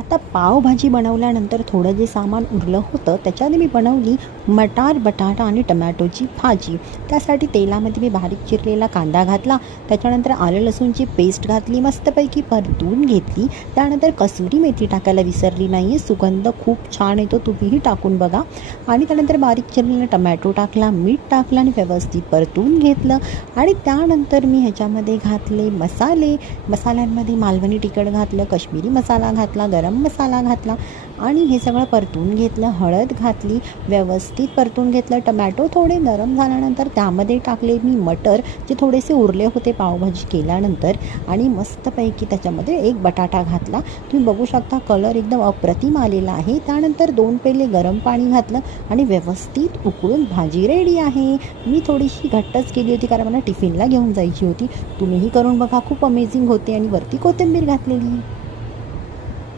आता पावभाजी बनवल्यानंतर थोडं जे सामान उरलं होतं त्याच्याने मी बनवली मटार बटाटा आणि टमॅटोची भाजी। त्यासाठी तेलामध्ये मी बारीक चिरलेला कांदा घातला, त्याच्यानंतर आलं लसूणची पेस्ट घातली, मस्तपैकी परतून घेतली। त्यानंतर कसुरी मेथी टाकायला विसरली नाही, सुगंध खूप छान येतो, तुम्हीही टाकून बघा। आणि त्यानंतर बारीक चिरलेला टमॅटो टाकला, मीठ टाकलं आणि व्यवस्थित परतून घेतलं। आणि त्यानंतर मी ह्याच्यामध्ये घातले मसाल्यांमध्ये मालवणी तिखट घातलं, काश्मीरी मसाला घातला, गरम मसाला घातला आणि हे सगळं परतून घेतलं। हळद घातली, व्यवस्थित परतून घेतलं। टमॅटो थोडे नरम झाल्यानंतर त्यामध्ये टाकले मी मटर, जे थोडेसे उरले होते पावभाजी केल्यानंतर, आणि मस्तपैकी त्याच्यामध्ये एक बटाटा घातला। तुम्ही बघू शकता कलर एकदम अप्रतिम आलेला आहे। त्यानंतर 2 पेले गरम पाणी घातलं आणि व्यवस्थित उकळून भाजी रेडी आहे। मी थोडीशी घट्टच केली होती कारण मला टिफिनला घेऊन जायची होती। तुम्हीही करून बघा, खूप अमेझिंग होते। आणि वरती कोथिंबीर घातलेली।